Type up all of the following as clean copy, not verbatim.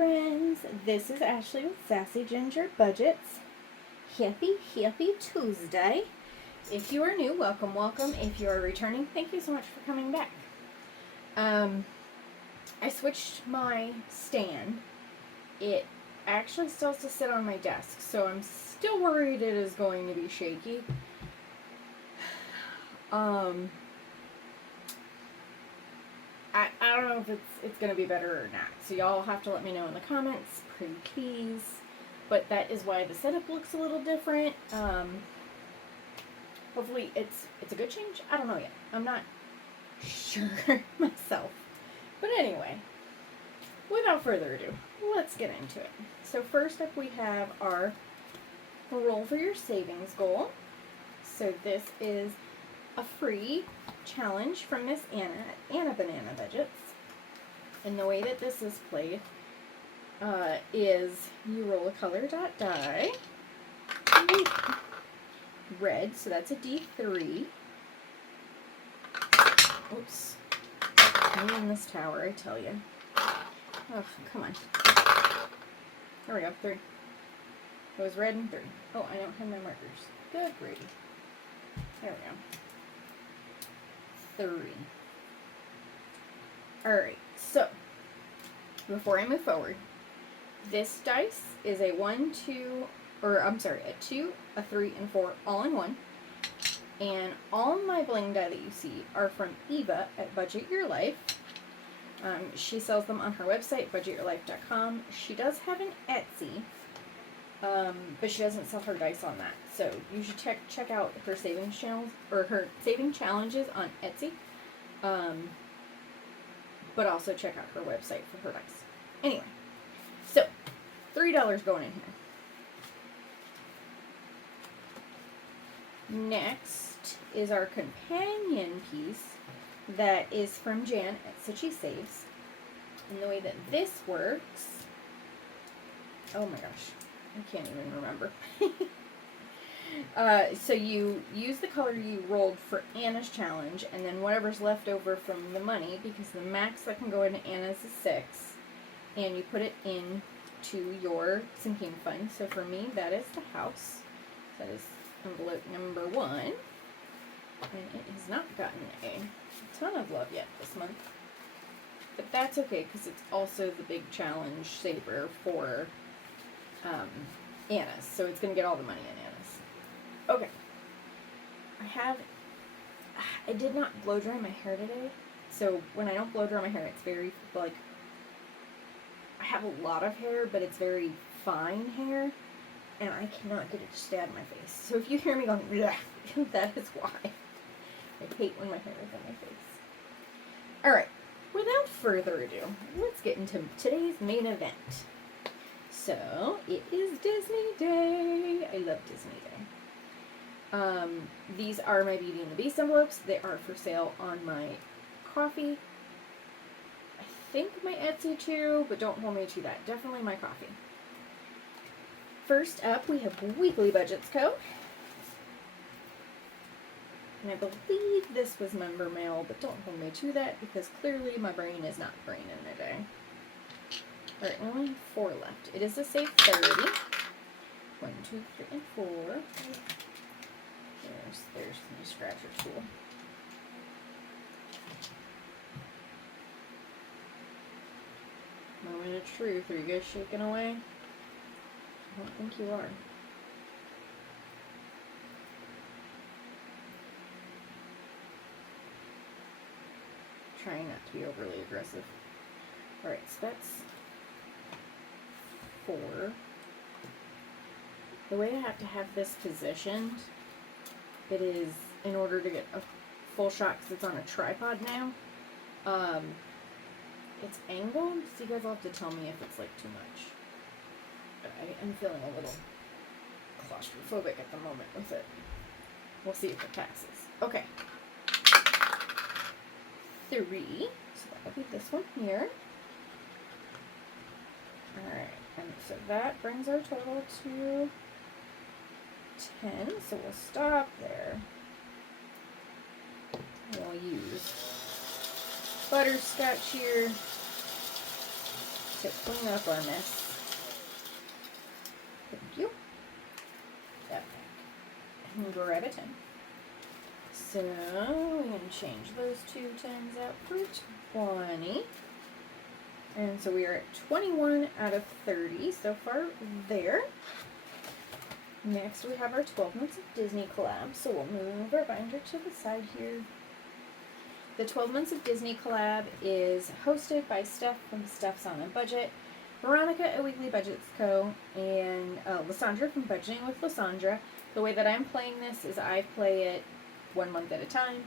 friends, this is Ashley with Sassy Ginger Budgets. Happy Tuesday. If you are new, welcome, welcome. If you are returning, thank you so much for coming back. I switched my stand. It actually still has to sit on my desk, so I'm still worried it is going to be shaky. I don't know if it's going to be better or not. So y'all have to let me know in the comments, pretty please. But that is why the setup looks a little different. Hopefully it's a good change. I don't know yet. I'm not sure myself. But anyway, without further ado, let's get into it. So first up we have our roll for your savings goal. So this is a free challenge from Miss Anna Banana Budgets. And the way that this is played is you roll a color dot die. Red, so that's a D3. Oops. Me in this tower, I tell you. Oh, come on. There we go, 3. It was red and 3. Oh, I don't have my markers. Good gravy. There we go. 3. Alright, so before I move forward, this dice is a 1, 2, a 2, a 3, and 4 all in one. And all my bling die that you see are from Eva at Budget Your Life. She sells them on her website, budgetyourlife.com. She does have an Etsy, but she doesn't sell her dice on that. So you should check out her savings channels or her saving challenges on Etsy. But also check out her website for her dice. Anyway, so $3 going in here. Next is our companion piece that is from Jan at Suchi Saves. And the way that this works, oh my gosh, I can't even remember. So you use the color you rolled for Anna's challenge, and then whatever's left over from the money, because the max that can go into Anna's is 6, and you put it into your sinking fund. So for me, that is the house. That is envelope number 1, and it has not gotten a ton of love yet this month. But that's okay, because it's also the big challenge saver for Anna's, so it's going to get all the money in Anna's. Okay. I did not blow dry my hair today, so when I don't blow dry my hair, it's very, like, I have a lot of hair, but it's very fine hair, and I cannot get it to stay out of my face. So if you hear me going, bleh, that is why. I hate when my hair is on my face. Alright, without further ado, let's get into today's main event. So, it is Disney Day. I love Disney Day. These are my Beauty and the Beast envelopes. They are for sale on my Ko-fi. I think my Etsy too, but don't hold me to that. Definitely my Ko-fi. First up, we have Weekly Budgets Co. And I believe this was member mail, but don't hold me to that because clearly my brain is not braining today. Alright, only have 4 left. It is a safe 30. 1, 2, 3, and 4. There's my scratcher tool. Moment of truth. Are you guys shaking away? I don't think you are. Trying not to be overly aggressive. Alright, so that's 4. The way I have to have this positioned, it is in order to get a full shot because it's on a tripod now. It's angled, so you guys will have to tell me if it's like too much. But I am feeling a little claustrophobic at the moment with it. We'll see if it passes. Okay. 3. So that'll be this one here. Alright, and so that brings our total to 10, so we'll stop there. We'll use butterscotch here. to clean up our mess. Thank you. That back. And grab a 10. So we're going to change those 2 10s out for 20. And so we are at 21 out of 30 so far there. Next we have our 12 Months of Disney collab. So we'll move our binder to the side here. The 12 Months of Disney collab is hosted by Steph from Steph's on a Budget, Veronica at Weekly Budgets Co., and Lysandra from Budgeting with Lysandra. The way that I'm playing this is I play it 1 month at a time.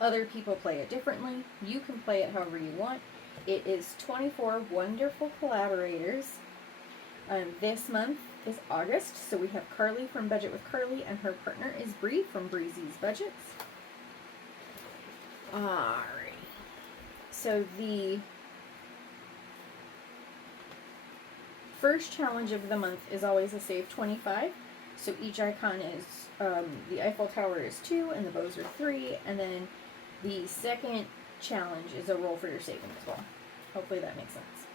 Other people play it differently. You can play it however you want. It is 24 wonderful collaborators. This month is August, so we have Carly from Budget with Carly, and her partner is Bree from Breezy's Budgets. Alright. So the first challenge of the month is always a save 25. So each icon is, the Eiffel Tower is 2, and the bows are 3, and then the second challenge is a roll for your saving as well. Hopefully that makes sense.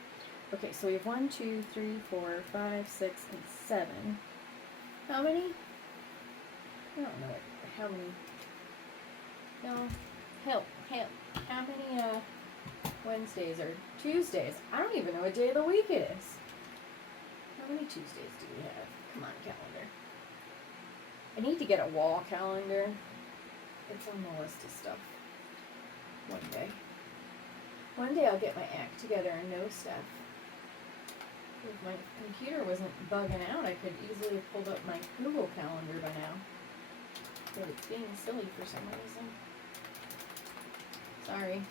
Okay, so we have 1, 2, 3, 4, 5, 6, and 7. How many? I don't know how many. No, help. How many Wednesdays or Tuesdays? I don't even know what day of the week it is. How many Tuesdays do we have? Come on, calendar. I need to get a wall calendar. It's on the list of stuff. One day I'll get my act together and know stuff. If my computer wasn't bugging out, I could easily have pulled up my Google Calendar by now. But it's being silly for some reason. Sorry.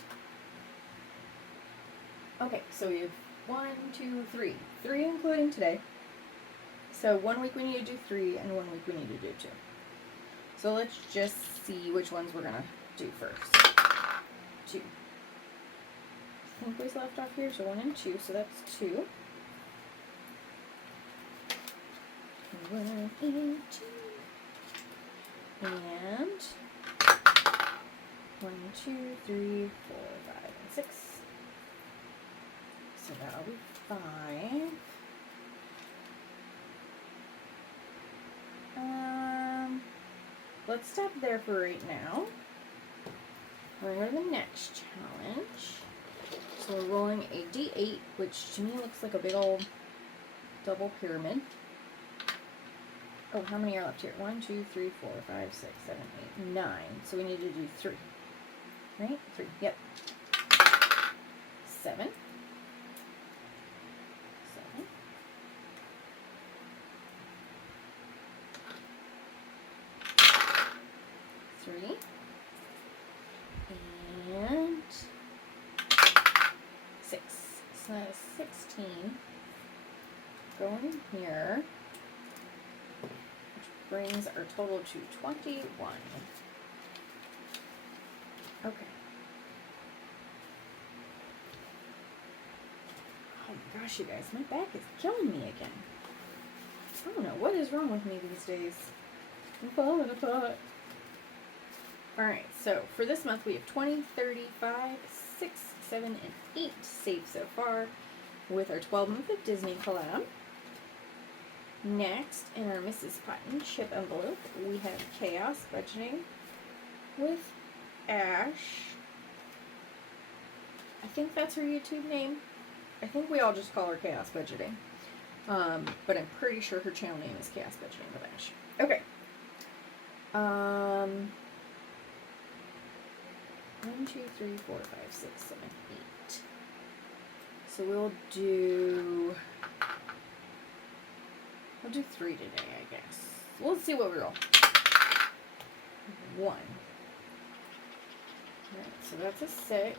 Okay, so we have 1, 2, 3. 3 including today. So 1 week we need to do 3, and 1 week we need to do 2. So let's just see which ones we're gonna do first. 2. I think we left off here, so 1 and 2, so that's 2. 1 and 2. And 1, 2, 3, 4, 5, and 6. So that'll be 5. Let's stop there for right now. We're going to go to the next challenge. So we're rolling a D8, which to me looks like a big old double pyramid. Oh, how many are left here? 1, 2, 3, 4, 5, 6, 7, 8, 9. So we need to do 3. Right? 3. Yep. 7. 3. And 6. So that is 16. Go in here, which brings our total to 21. Okay. Oh my gosh, you guys, my back is killing me again. I don't know what is wrong with me these days. I'm falling apart. Alright, so for this month we have 20, 30, 5, 6, 7, and 8 saved so far with our 12 month of Disney collab. Next, in our Mrs. Potton chip envelope, we have Chaos Budgeting with Ash. I think that's her YouTube name. I think we all just call her Chaos Budgeting. But I'm pretty sure her channel name is Chaos Budgeting with Ash. Okay. 1, 2, 3, 4, 5, 6, 7, 8. So we'll do 3 today, I guess. We'll see what we roll. 1. Alright, so that's a 6.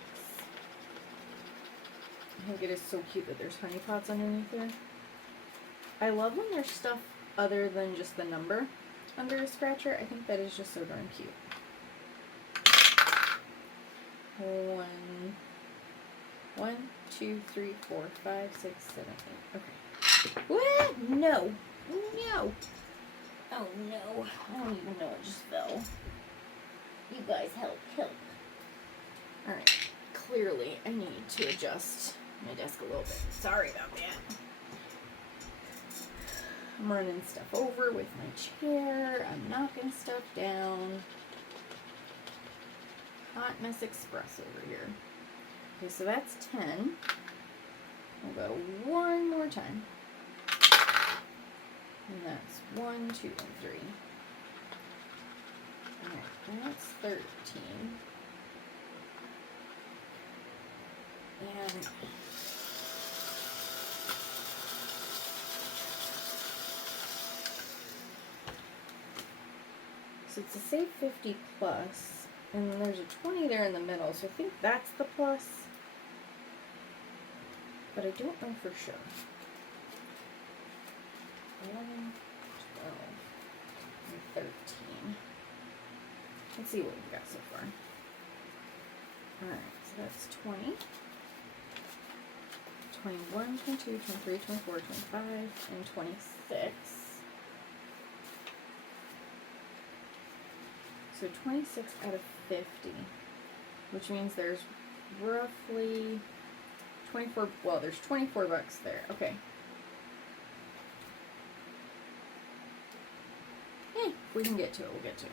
I think it is so cute that there's honey pots underneath there. I love when there's stuff other than just the number under a scratcher. I think that is just so darn cute. 1, 2, 3, 4, 5, 6, 7, 8. Okay. What? No. No. Oh no. I don't even know it just fell. You guys help. Alright. Clearly I need to adjust my desk a little bit. Sorry about that. I'm running stuff over with my chair. I'm knocking stuff down. Hot Mess Express over here. Okay, so that's 10. We'll go one more time. And that's 1, 2, and 3. Alright, that's 13. And so it's a save 50 plus, and then there's a 20 there in the middle, so I think that's the plus, but I don't know for sure. 11, 12, and 13. Let's see what we've got so far. Alright, so that's 20, 21, 22, 23, 24, 25, and 26. So 26 out of 50, which means there's roughly 24, well, there's 24 bucks there. Okay. Hey, if we can get to it, we'll get to it.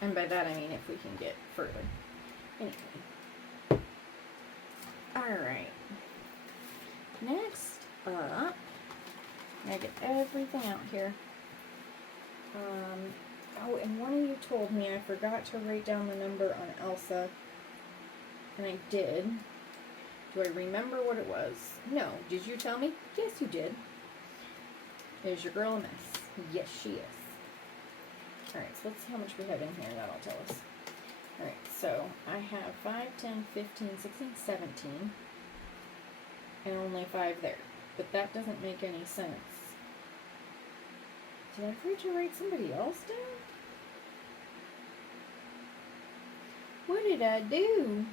And by that I mean if we can get further. Anyway. Alright. Next up, I get everything out here. Oh, and one of you told me I forgot to write down the number on Elsa. And I did. Do I remember what it was? No. Did you tell me? Yes, you did. Is your girl a mess? Yes, she is. Alright, so let's see how much we have in here. That'll tell us. Alright, so I have 5, 10, 15, 16, 17. And only 5 there. But that doesn't make any sense. Did I forget to write somebody else down? What did I do?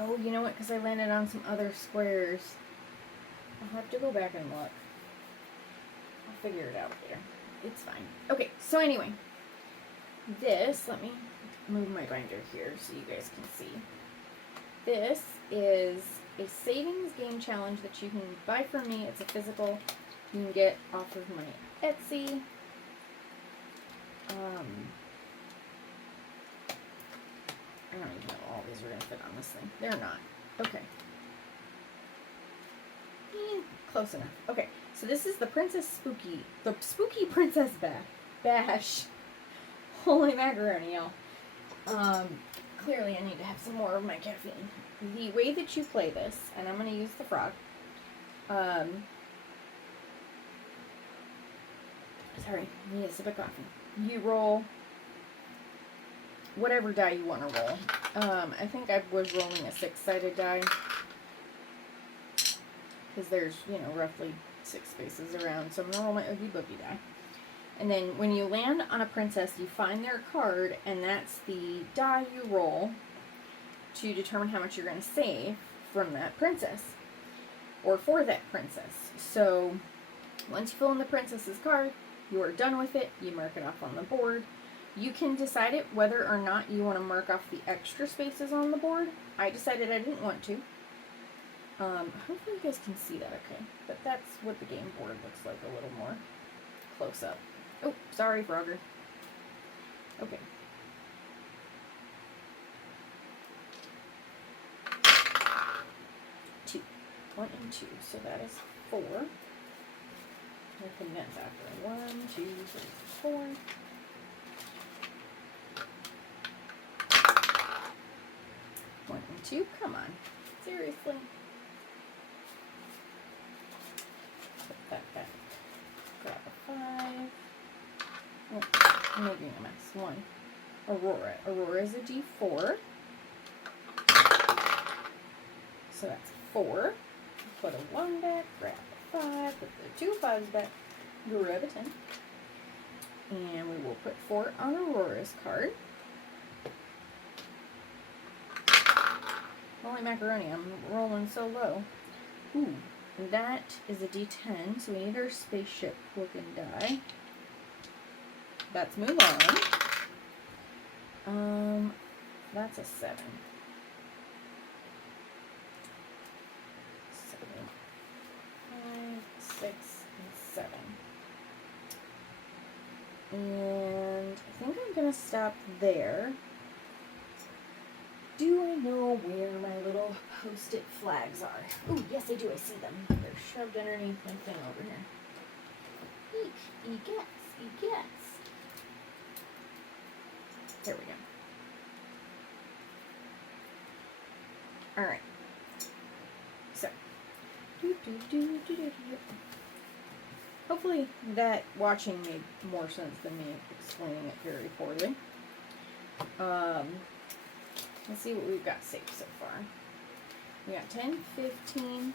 Oh, you know what? Because I landed on some other squares. I'll have to go back and look. I'll figure it out later. It's fine. Okay, so anyway. This, let me move my binder here so you guys can see. This is a savings game challenge that you can buy from me. It's a physical. You can get off of my Etsy. I don't even know all these are going to fit on this thing. They're not. Okay. Close enough. Okay, so this is the Spooky Princess Bash. Holy macaroni, y'all. Clearly I need to have some more of my caffeine. The way that you play this, and I'm going to use the frog. Sorry, I need a sip of coffee. You roll whatever die you want to roll. I think I was rolling a 6-sided die. Because there's, you know, roughly 6 spaces around. So I'm going to roll my Oogie Boogie die. And then when you land on a princess, you find their card, and that's the die you roll to determine how much you're going to save from that princess. Or for that princess. So once you fill in the princess's card, you are done with it. You mark it off on the board. You can decide it whether or not you want to mark off the extra spaces on the board. I decided I didn't want to. Hopefully you guys can see that okay. But that's what the game board looks like a little more close up. Oh, sorry, Frogger. Okay. Two. 1 and 2. So that is 4. I'll condense after. 1, 2, 3, 4. One and 2. Come on. Seriously. Put that back. Grab a 5. Oh, I'm making a mess. 1. Aurora. Aurora is a D4. So that's 4. Put a 1 back. Grab a 5. Put the 2 5s back. Grab a 10. And we will put 4 on Aurora's card. Holy macaroni, I'm rolling so low. Ooh, and that is a D10, so we need our spaceship looking die. let's move on. That's a 7. 7, 5, 6, and 7. And I think I'm gonna stop there. Do I know where my little post-it flags are? Oh, yes, I do. I see them. They're shoved underneath my thing over here. Eek, egets. There we go. Alright. So. Hopefully that watching made more sense than me explaining it very poorly. Let's see what we've got saved so far. We got 10, 15,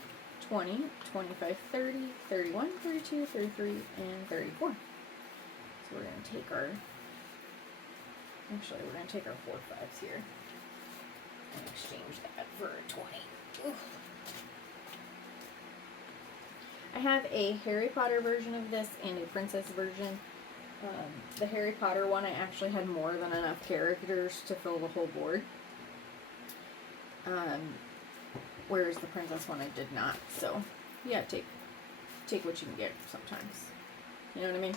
20, 25, 30, 31, 32, 33, and 34. So we're going to take our, actually we're going to take our 4 5s here and exchange that for a 20. Oof. I have a Harry Potter version of this and a princess version. The Harry Potter one, I actually had more than enough characters to fill the whole board. Whereas the princess one I did not. So, yeah, take what you can get sometimes. You know what I mean?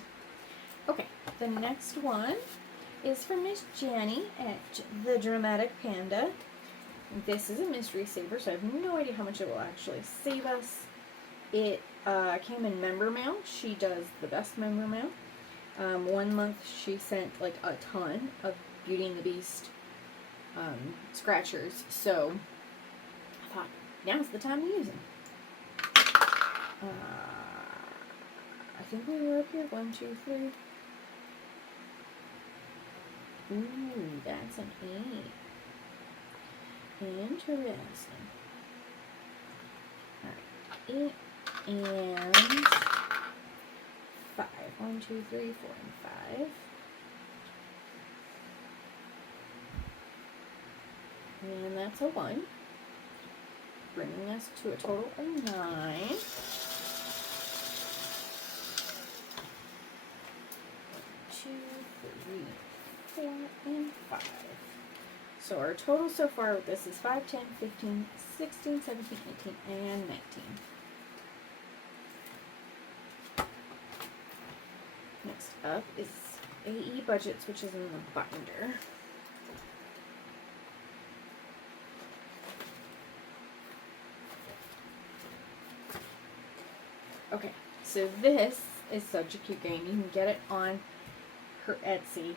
Okay, the next one is from Miss Jenny at the Dramatic Panda. This is a mystery saver, so I have no idea how much it will actually save us. It came in member mail. She does the best member mail. 1 month she sent like a ton of Beauty and the Beast scratchers, so I thought now's the time to use them. I think we were up here. 1, 2, 3. Ooh, that's an 8. Interesting. Alright, 8 and 5. 1, 2, 3, 4, and 5. And that's a 1. Bringing us to a total of 9. 2, 3, 4, and 5. So our total so far with this is 5, 10, 15, 16, 17, 18, and 19. Next up is AE Budgets, which is in the binder. Okay, so this is such a cute game. You can get it on her Etsy.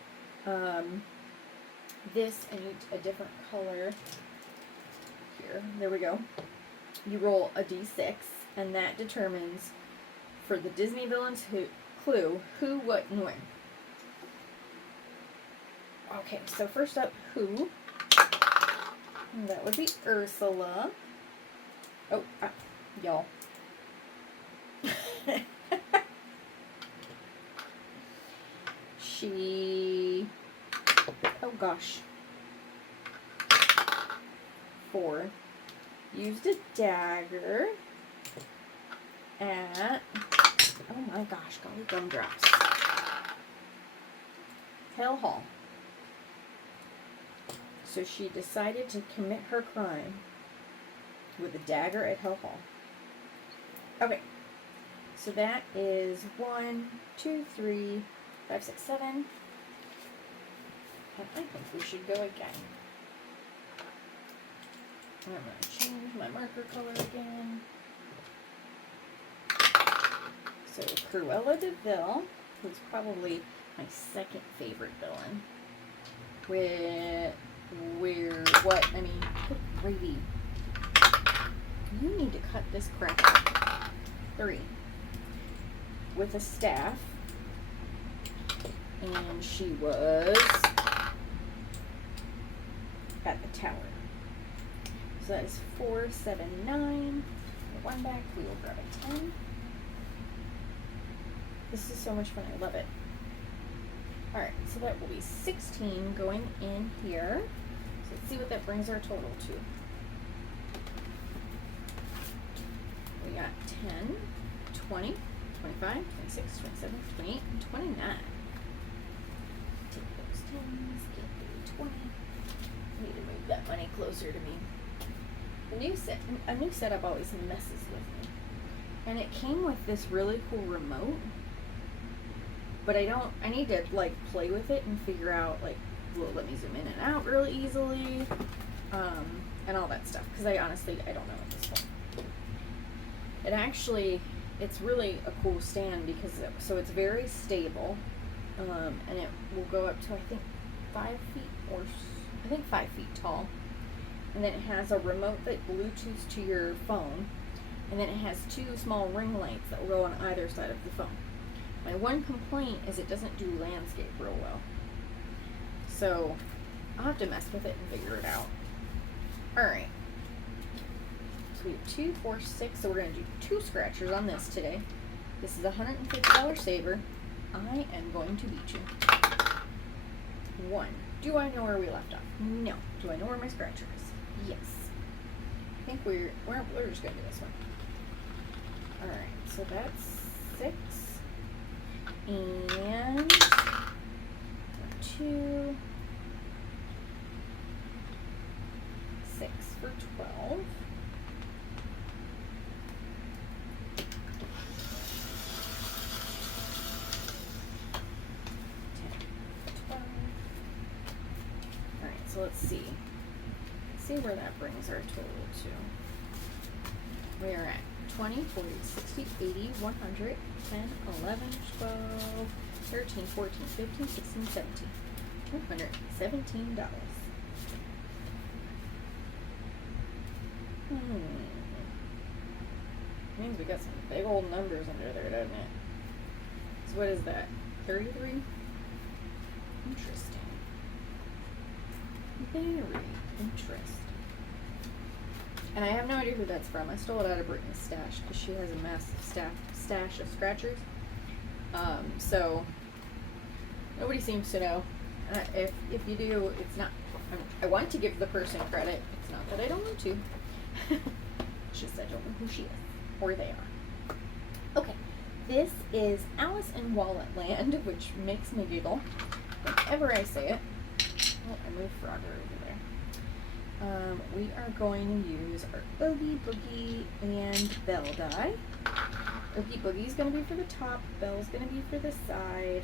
This, I need a different color. Here, there we go. You roll a d6, and that determines, for the Disney villains clue, who, what, and when. Okay, so first up, who? And that would be Ursula. Oh, y'all. She, oh gosh, 4, used a dagger at, oh my gosh, golly gumdrops, Hell Hall. So she decided to commit her crime with a dagger at Hell Hall. Okay, so that is 1, 2, 3, 5, 6, 7. And I think we should go again. I'm going to change my marker color again. So Cruella de Vil, who's probably my second favorite villain. Good gravy. You need to cut this crap out. 3. With a staff. And she was at the tower. So that is 4, 7, 9. 1 back. We will grab a 10. This is so much fun. I love it. Alright, so that will be 16 going in here. So let's see what that brings our total to. We got 10, 20, 25, 26, 27, 28, and 29. 10s, get 20. I need to move that money closer to me. A new setup always messes with me. And it came with this really cool remote. But I need to like play with it and figure out like, will it let me zoom in and out really easily? And all that stuff. Because I don't know at this point. It's really a cool stand because it's very stable. And it will go up to I think 5 feet tall. And then it has a remote that Bluetooths to your phone. And then it has 2 small ring lights that will go on either side of the phone. My one complaint is it doesn't do landscape real well. So I'll have to mess with it and figure it out. Alright. So we have 2, 4, 6. So we're going to do 2 scratchers on this today. This is a $150 saver. I am going to beat you. 1. Do I know where we left off? No. Do I know where my scratcher is? Yes. I think we're just going to do this one. Alright, so that's 6. And 2. 6 for 12. 12. Alright, so let's see. See where that brings our total to. We are at 20, 40, 60, 80, 100, 10, 11, 12, 13, 14, 15, 16, 17. $217. Means we got some big old numbers under there, doesn't it? So what is that? 33? Interesting. Very interesting. And I have no idea who that's from. I stole it out of Brittany's stash because she has a massive stash of scratchers. So nobody seems to know. If you do, it's not. I want to give the person credit. It's not that I don't want to. It's just I don't know who she is or they are. Okay, this is Alice in Wallet Land, which makes me giggle whenever I say it. Oh, I moved Frogger over there. We are going to use our Oogie Boogie and Bell die. Oogie Boogie is going to be for the top, Bell's going to be for the side.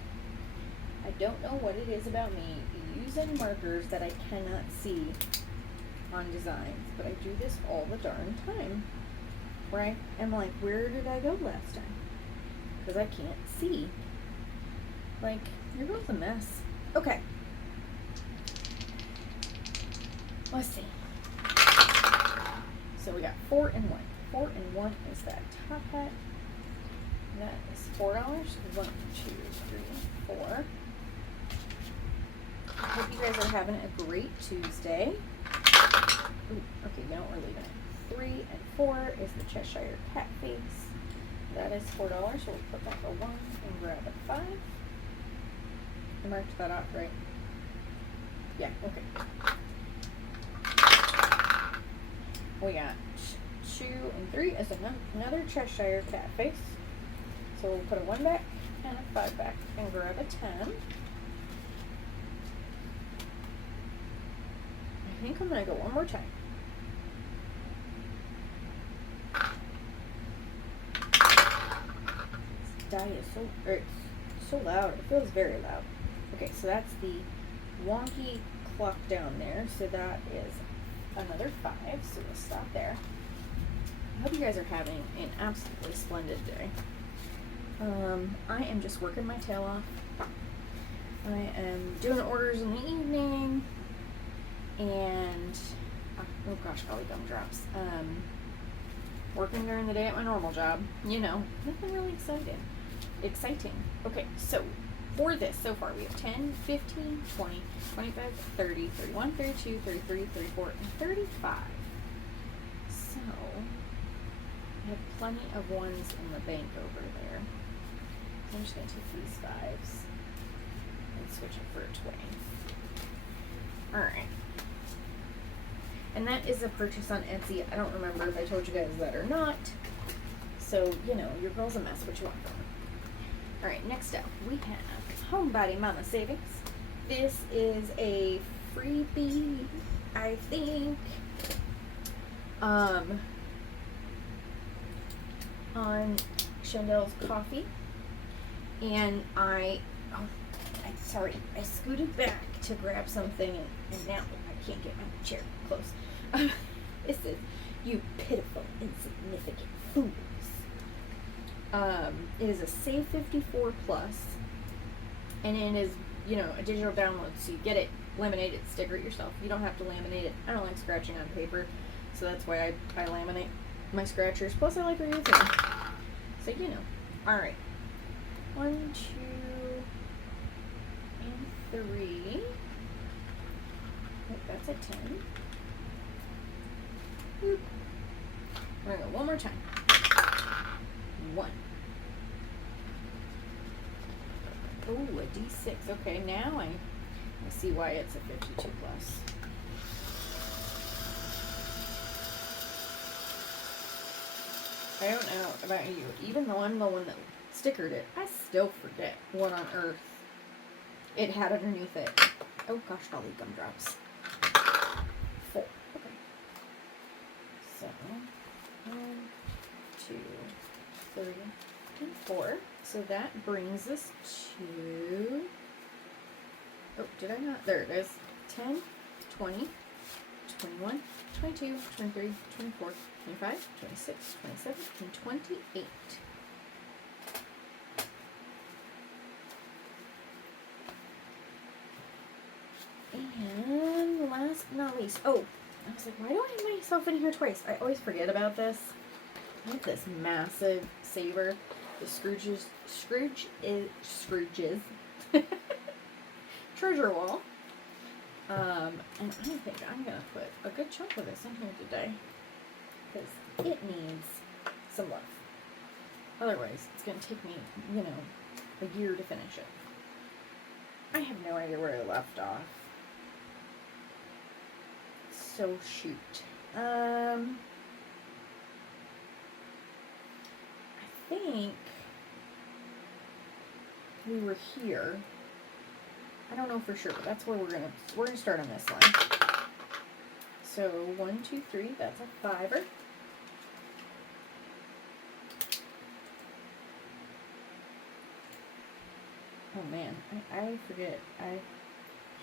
I don't know what it is about me using markers that I cannot see on designs, but I do this all the darn time. Where I am like, where did I go last time? Because I can't see. Like, your girl's a mess. Okay. Let's see. So we got 4 and 1. 4 and 1 is that top hat. That is $4. 1, 2, 3, 4. I hope you guys are having a great Tuesday. Ooh, okay, you know what, we're leaving it. 3 and 4 is the Cheshire Cat face. That is $4, so we'll put that for 1 and grab a 5. I marked that off, right? Yeah, okay. We got 2 and 3 is another Cheshire Cat face. So we'll put a 1 back and a 5 back and grab a 10. I think I'm going to go one more time. This die is so loud. It feels very loud. Okay, so that's the wonky clock down there. So that is another 5. So we'll stop there. I hope you guys are having an absolutely splendid day. I am just working my tail off. I am doing orders in the evening. And, oh gosh, golly gumdrops. Working during the day at my normal job. You know, nothing really exciting. Okay, so for this, so far we have 10, 15, 20, 25, 30, 31, 32, 33, 34, and 35. So, I have plenty of ones in the bank over there. So I'm just going to take these 5s and switch it for a 20. Alright. And that is a purchase on Etsy. I don't remember if I told you guys that or not. So, you know, your girl's a mess. What you want from her. Alright, next up, we have Homebody Mama Savings. This is a freebie, I think, on Chandel's Coffee. And sorry, I scooted back to grab something, and now I can't get my chair close. It says, "You pitiful, insignificant fools." It is a Save 54 Plus, and it is, a digital download, so you get it, laminate it, sticker it yourself. You don't have to laminate it. I don't like scratching on paper, so that's why I laminate my scratchers. Plus, I like reusing them. So, Alright. 1, 2, and 3. Wait, that's a 10. Boop. We're gonna go one more time. 1. Oh, a D6. Okay, now I see why it's a 52 plus. I don't know about you. Even though I'm the one that stickered it, I still forget what on earth it had underneath it. Oh gosh, golly, gumdrops. 4. Okay. So, 1, 2, 3, and 4. So that brings us to, oh, did I not? There it is. 10, 20, 21, 22, 23, 24, 25, 26, 27, and 28. And last but not least, oh, I was like, why do I have myself in here twice? I always forget about this. I have this massive saver. The Scrooge's treasure wall. And I think I'm going to put a good chunk of this in here today, because it needs some love. Otherwise, it's going to take me, a year to finish it. I have no idea where I left off. So shoot. I think we were here. I don't know for sure. That's where we're gonna start on this line. So 1, 2, 3. That's a 5er. Oh man, I forget. I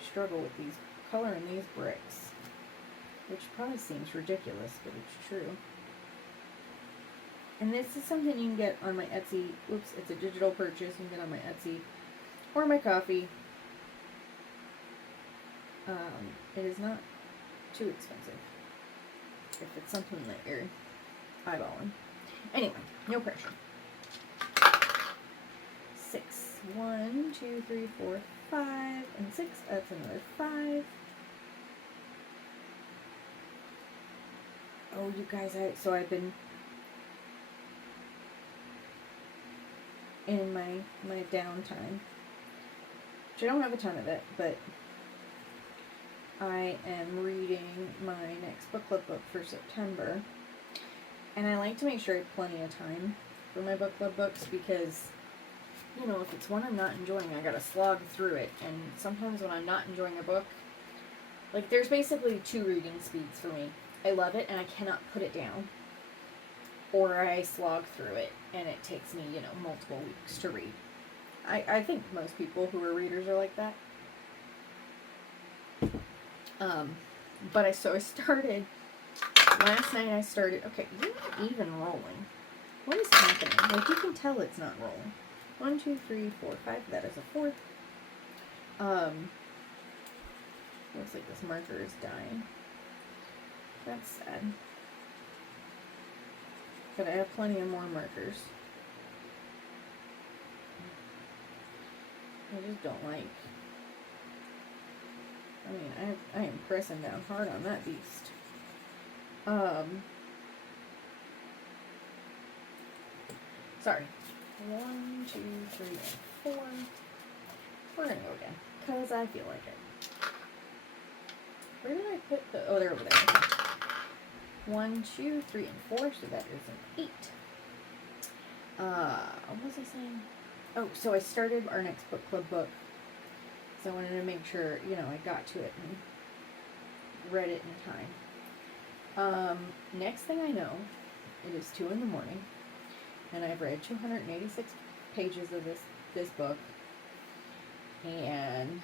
struggle with coloring these bricks, which probably seems ridiculous, but it's true. And this is something you can get on my Etsy. Oops, it's a digital purchase. You can get on my Etsy or my Coffee. It is not too expensive if it's something that you're eyeballing. Anyway, no pressure. 6. 1, 2, 3, 4, 5, and 6. That's another 5. Oh, you guys, so I've been in my downtime, which I don't have a ton of it, but I am reading my next book club book for September, and I like to make sure I have plenty of time for my book club books, because, if it's one I'm not enjoying, I gotta slog through it, and sometimes when I'm not enjoying a book, like, there's basically 2 reading speeds for me. I love it, and I cannot put it down, or I slog through it, and it takes me, multiple weeks to read. I think most people who are readers are like that. But I started, last night I started, okay, you're not even rolling. What is happening? Like, you can tell it's not rolling. 1, 2, 3, 4, 5, that is a 4th. Looks like this marker is dying. That's sad. But I have plenty of more markers. I just don't like. I mean, I am pressing down hard on that beast. Sorry. 1, 2, 3, and 4. We're gonna go again, because I feel like it. Where did I put the, oh, they're over there. Okay. 1, 2, 3, and 4, so that is an 8. What was I saying? Oh, so I started our next book club book because I wanted to make sure, you know, I got to it and read it in time. Next thing I know, it is 2 in the morning, and I've read 286 pages of this book, and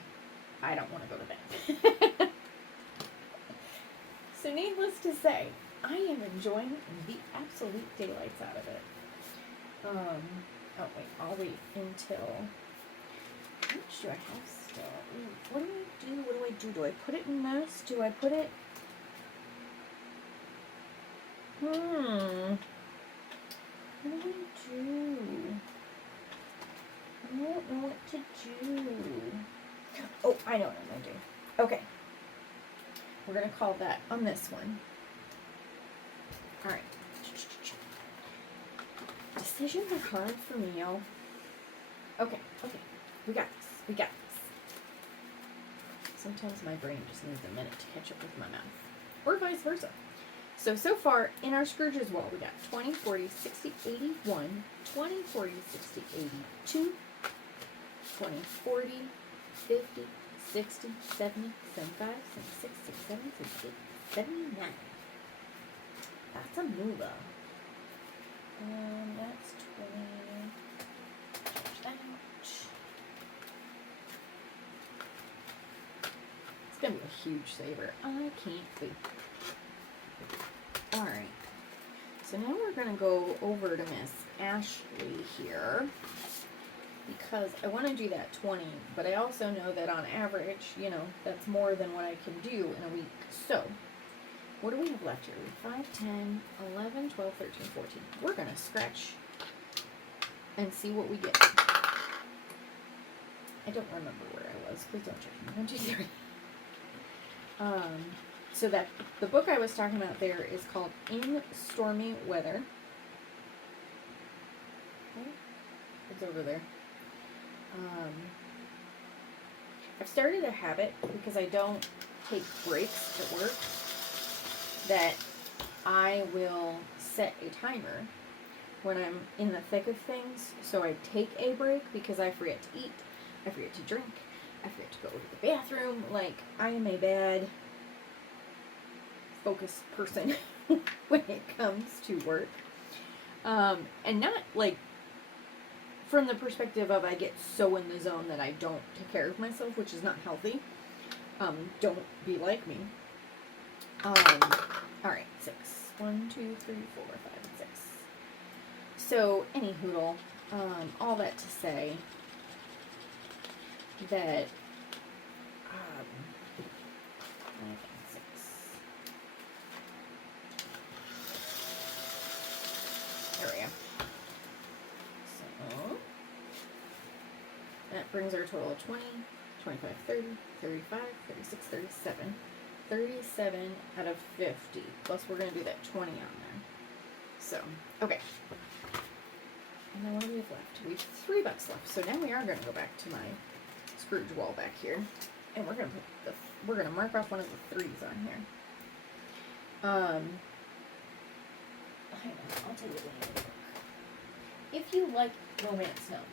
I don't want to go to bed. So needless to say, I am enjoying the absolute daylights out of it. Oh wait, I'll wait until, how much do I have still? Ooh, what do I do? Do I put it in this? Do I put it, what do I do? I don't know what to do. Oh, I know what I'm going to do. Okay. We're going to call that on this one. Alright. Decisions are hard for me, y'all. Okay. We got this. Sometimes my brain just needs a minute to catch up with my mouth. Or vice versa. So far, in our Scrooge's wall, we got 20, 40, 60, 81, 20, 40, 60, 82, 20, 40, 50, 60, 70, 75, 76, 77, 78, 79. That's a moolah. That's 20. Charge that out. It's going to be a huge saver. I can't wait. Alright. So now we're going to go over to Miss Ashley here, because I want to do that 20, but I also know that on average, you know, that's more than what I can do in a week. So, what do we have left here? 5, 10, 11, 12, 13, 14. We're going to scratch and see what we get. I don't remember where I was. Please don't judge me. 1, 2, 3. So that the book I was talking about there is called In Stormy Weather. Okay. It's over there. I've started a habit, because I don't take breaks at work, that I will set a timer when I'm in the thick of things. So I take a break because I forget to eat, I forget to drink, I forget to go to the bathroom. Like, I am a bad focused person when it comes to work. And not like from the perspective of I get so in the zone that I don't take care of myself, which is not healthy. Don't be like me. Alright, 6. 1, 2, 3, 4, 5, 6. So, any hoodle, all that to say that, 5 and 6. There we go. So, that brings our total of 20, 25, 30, 35, 36, 37. 37 out of 50. Plus we're going to do that 20 on there. So, okay. And then what do we have left? We have $3 left. So now we are going to go back to my Scrooge wall back here. And we're going to mark off one of the 3s on here. Hang on, I'll tell you the name of the book. If you like romance novels,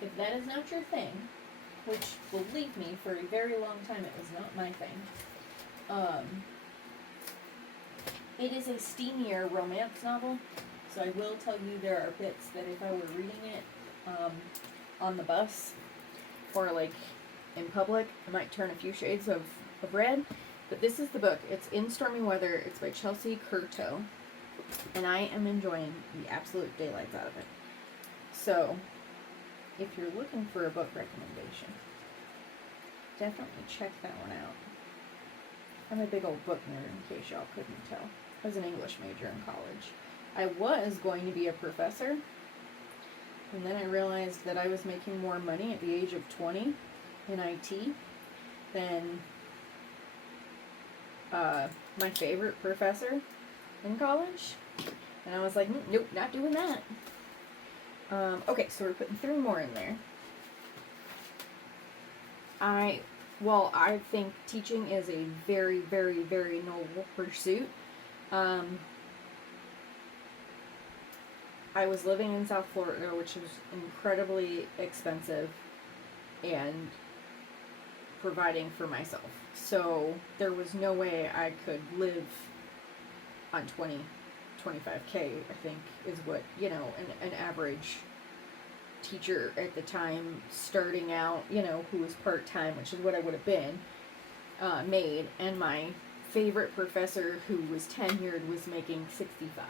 if that is not your thing, which, believe me, for a very long time it was not my thing, it is a steamier romance novel, so I will tell you there are bits that if I were reading it on the bus or like in public, I might turn a few shades of red. But this is the book. It's In Stormy Weather. It's by Chelsea Curto, and I am enjoying the absolute daylights out of it. So, if you're looking for a book recommendation, definitely check that one out. I'm a big old book nerd, in case y'all couldn't tell. I was an English major in college. I was going to be a professor, and then I realized that I was making more money at the age of 20 in IT than my favorite professor in college. And I was like, nope, not doing that. Okay, so we're putting 3 more in there. I think teaching is a very, very, very noble pursuit. I was living in South Florida, which was incredibly expensive, and providing for myself. So there was no way I could live on 25K, I think, is what, you know, an average teacher at the time starting out, you know, who was part-time, which is what I would have been, made. And my favorite professor, who was tenured, was making 65.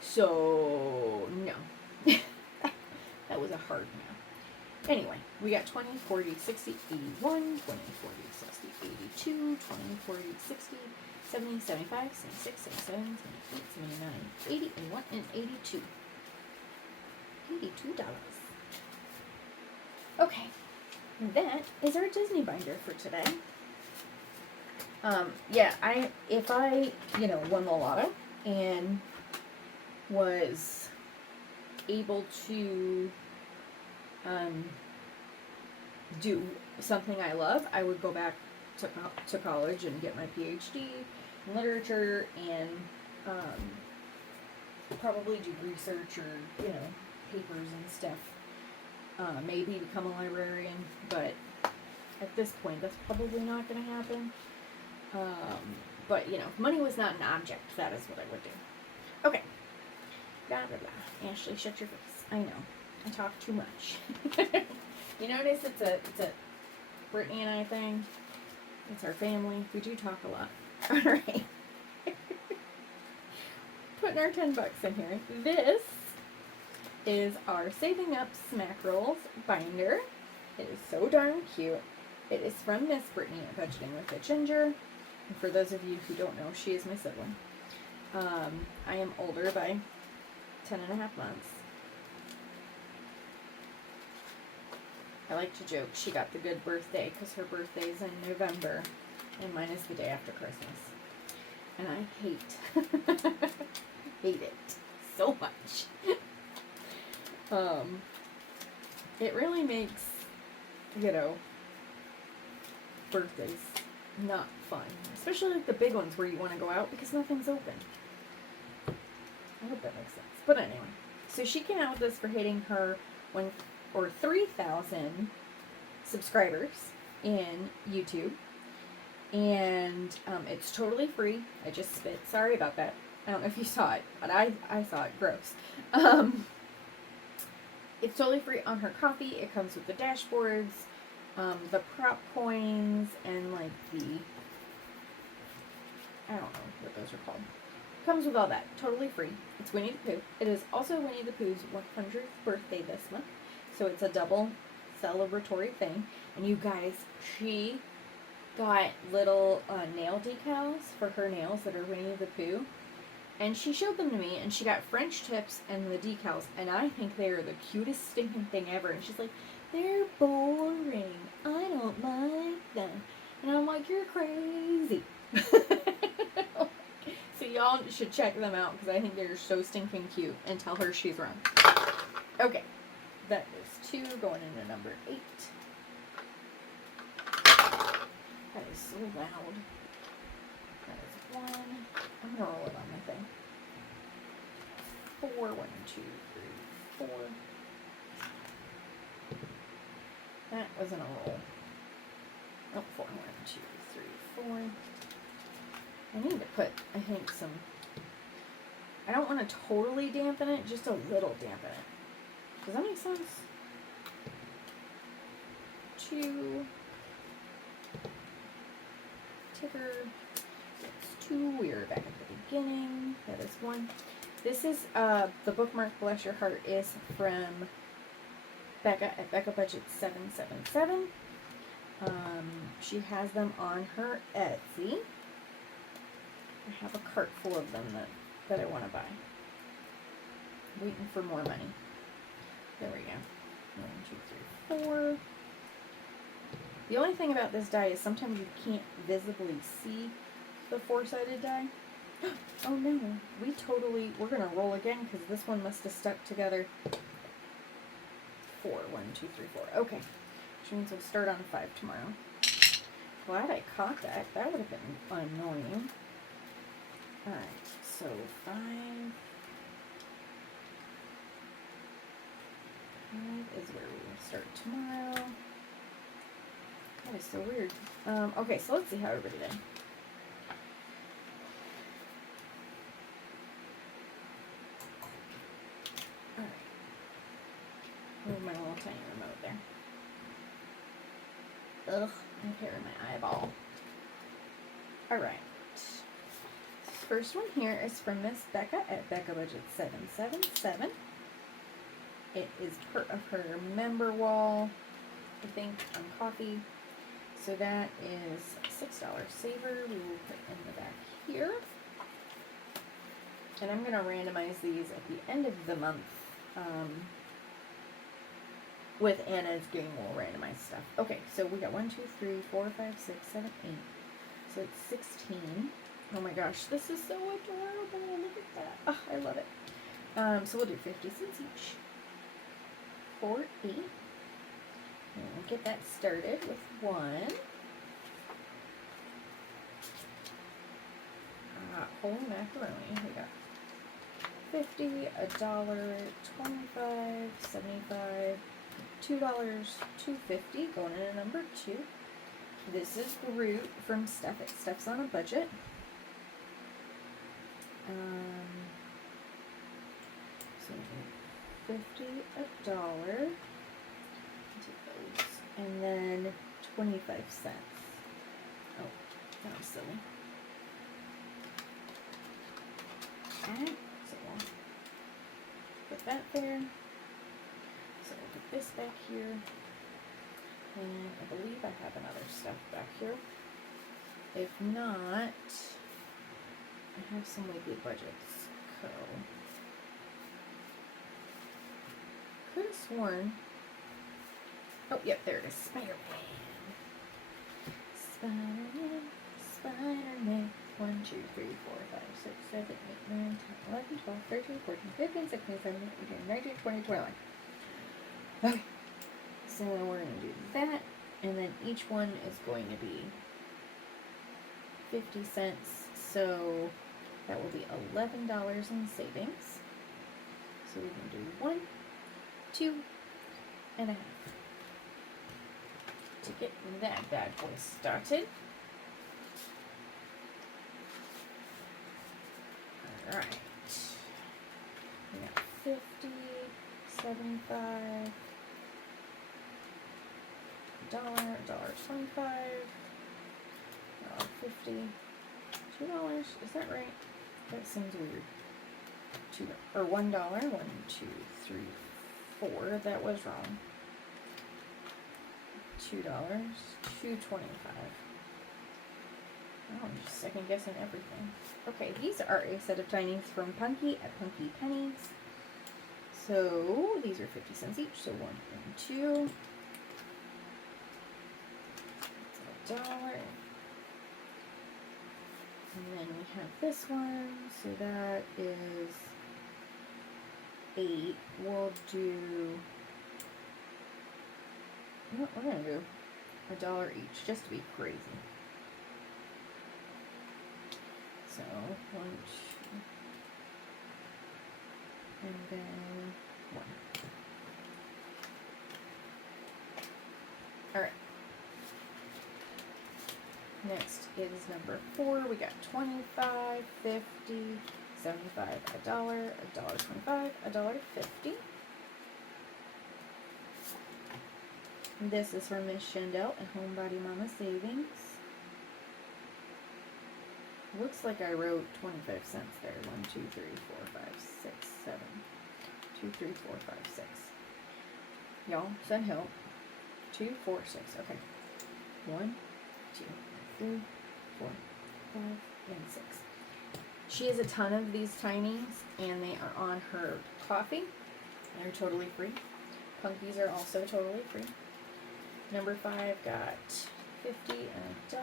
So, no. That was a hard no. Anyway, we got 20, 40, 60, 81, 20, 40, 60, 82, 20, 40, 60, 70, 75, 76, 77, 78, 79, 80, 81, and 82. $82. Okay, and that is our Disney binder for today. Yeah, if I, you know, won the lotto and was able to do something I love, I would go back to college and get my PhD in literature and probably do research or, you know, papers and stuff. Maybe become a librarian, but at this point that's probably not going to happen. But, you know, if money was not an object, that is what I would do. Okay. Blah, blah, blah. Ashley, shut your face. I know. I talk too much. You notice it's a Brittany and I thing. It's our family. We do talk a lot. Alright. Putting our $10 in here. This is our Saving Up Smackerels Binder. It is so darn cute. It is from Miss Brittany at Budgeting with a Ginger. And for those of you who don't know, she is my sibling. I am older by 10.5 months. I like to joke she got the good birthday because her birthday is in November and mine is the day after Christmas. And I hate it so much. It really makes, you know, birthdays not fun. Especially like the big ones where you want to go out because nothing's open. I hope that makes sense. But anyway, so she came out with this for hitting her 3,000 subscribers in YouTube. And it's totally free. I just spit. Sorry about that. I don't know if you saw it, but I saw it. Gross. It's totally free on her coffee. It comes with the dashboards, the prop coins, and like the, I don't know what those are called. Comes with all that. Totally free. It's Winnie the Pooh. It is also Winnie the Pooh's 100th birthday this month. So it's a double celebratory thing. And you guys, she got little nail decals for her nails that are Winnie the Pooh. And she showed them to me, and she got French tips and the decals. And I think they are the cutest stinking thing ever. And she's like, they're boring. I don't like them. And I'm like, you're crazy. So y'all should check them out because I think they're so stinking cute, and tell her she's wrong. Okay, that is 2 going into number 8. That is so loud. That is 1. I'm gonna roll it on my thing. 4. 1, 2, 3, 4. That wasn't a roll. Oh, 4. 1, 2, 3, 4. I need to put, I think, some, I don't want to totally dampen it, just a little dampen it. Does that make sense? 2. Ticker. That's 2. We are back at the beginning. That is 1. This is, the bookmark, bless your heart, is from Becca at Becca Budget 777. She has them on her Etsy. I have a cart full of them that I want to buy. Waiting for more money. There we go. 1, 2, 3, 4. The only thing about this die is sometimes you can't visibly see the 4-sided die. Oh no, we're going to roll again because this one must have stuck together. 4. 1, 2, 3, 4. Okay. Which means we'll start on 5 tomorrow. Glad I caught that. That would have been annoying. Alright, so 5. 5 is where we will start tomorrow. That is so weird. Okay, so let's see how everybody did. Alright. Move my little tiny remote there. Ugh, I'm tearing my eyeball. Alright. First one here is from Miss Becca at Becca Budget 777. It is part of her member wall, I think, on coffee. So that is a $6 saver. We will put in the back here. And I'm going to randomize these at the end of the month. With Anna's game, we'll randomize stuff. Okay, so we got 1, 2, 3, 4, 5, 6, 7, 8. So it's 16. Oh my gosh, this is so adorable. Look at that. Oh, I love it. So we'll do 50 cents each. 4, 8. And we'll get that started with 1. Whole macaroni. We got 50, $1, 25, 75, $2, $2.50. Going in at number 2. This is Groot from Stuff It. Stuff's on a budget. So 50, $1. Take those. And then 25 cents. Oh, that was silly. Alright, so we'll put that there. So we'll put this back here. And I believe I have another stuff back here. If not, I have some weekly budgets. Could have sworn. Oh, yep, there it is. Spider-Man. Spider-Man. Spider-Man. 1, 2, 3, 4, 5, 6, 7, 8, 9, 10, 11, 12, 13, 14, 15, 16, 17, 18, 19, 20, 21. Okay. So we're going to do that, and then each one is going to be 50 cents, so that will be $11 in savings. So we can do 1, 2 and a half to get that bad boy started. Alright, we got 50, 75, $1.25, $1.50, $2. Is that right? That seems weird. $2 or $1. 1, 2, 3, 4. That was wrong. $2, $2.25. Oh, I'm just second guessing everything. Okay, these are a set of tinies from Punky at Punky Pennies. So these are 50 cents each. So 1 and 2. That's $1. And then we have this one. So that is 8. We'll do. What we're gonna do $1 each, just to be crazy. So 1, 2, and then 1. All right. Next is number 4. We got 25, 50, 75, $1, $1.25, $1.50. This is from Miss Shandell at Homebody Mama Savings. Looks like I wrote 25 cents there. 1, 2, 3, 4, 5, 6, 7. 2, 3, 4, 5, 6. Y'all, send help. 2, 4, 6. Okay. 1, 2, 3, 4, 5, and 6. She has a ton of these tinies, and they are on her coffee. They're totally free. Punkies are also totally free. Number 5 got 50 and $1.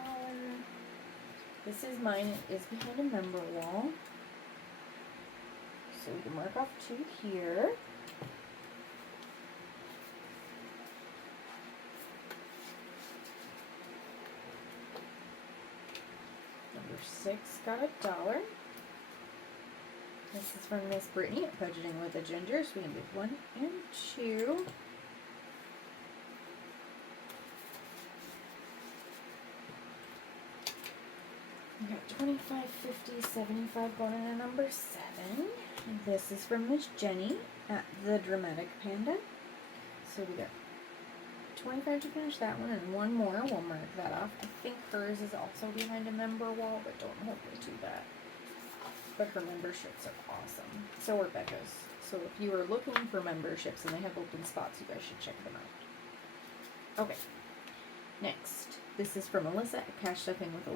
This is mine. It is behind a member wall. So we can mark off 2 here. Number 6 got $1. This is from Miss Brittany at Budgeting with a Ginger. So we can do 1 and 2. 25, 50, 75 going into number 7. And this is from Miss Jenny at the Dramatic Panda. So we got 25 to finish that one, and one more. We'll mark that off. I think hers is also behind a member wall, but don't hold me to that. But her memberships are awesome. So are Becca's. So if you are looking for memberships and they have open spots, you guys should check them out. Okay. Next, this is from Alyssa at Cash Stuffing with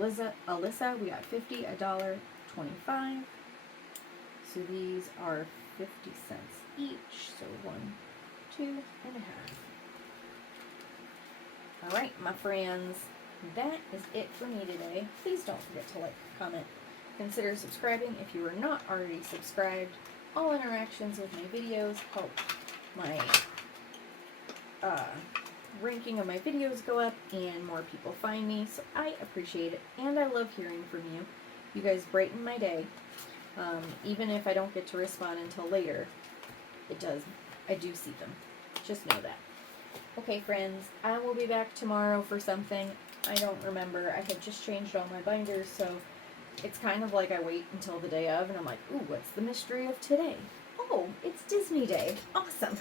Alyssa, we got 50, $1, 25. So these are 50 cents each. So 1, 2.5. Alright, my friends, that is it for me today. Please don't forget to like, comment, consider subscribing if you are not already subscribed. All interactions with my videos help my ranking of my videos go up and more people find me, so I appreciate it, and I love hearing from you. You guys brighten my day. Even if I don't get to respond until later, I do see them. Just know that. Okay, friends, I will be back tomorrow for something. I don't remember. I had just changed all my binders, so it's kind of like I wait until the day of, and I'm like, ooh, what's the mystery of today? Oh, it's Disney Day. Awesome.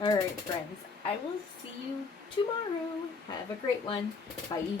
Alright, friends, I will see you tomorrow. Have a great one. Bye.